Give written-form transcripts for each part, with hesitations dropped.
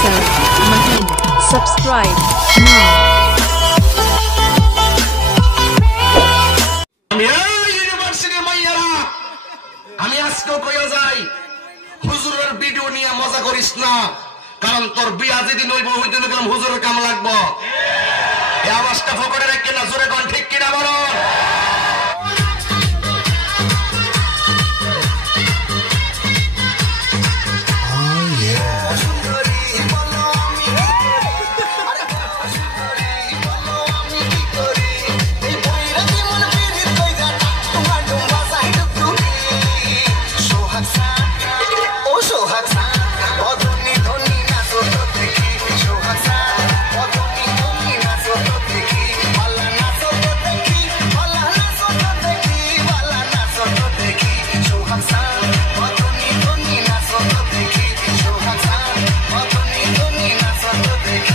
Dancer Mahin. Subscribe now. আমি আজকে কইয়া যাই হুজুরের ভিডিও নিয়ে মজা করিস না, কারণ তোর বিয়া যেদিন হইব ওইদিন গেলাম হুজুরের কাম লাগবো। এই আওয়াজটা ফকরে রাখি না, জোরে কোন ঠিক কিনা বলো।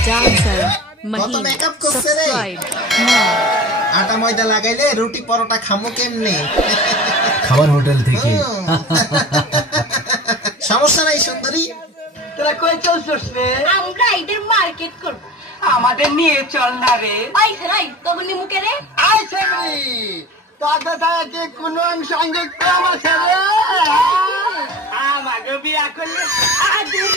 Dancer Mahin. Subscribe now. আটা ময়দা লাগাইলে রুটি পরোটা খামো কেমনে? খাবার হোটেল থেকে। সমস্যা নাই সুন্দরী। তোরা কই চলছস রে? আমরা এদের মার্কেট করব। আমাদের নিয়ে চল না রে। আই রাই তখন নিমুকে রে। আই সেমরি দাদা দাদাকে কোন সঙ্গে কাম আছে রে? আমাকে বিয়া করলে আদিন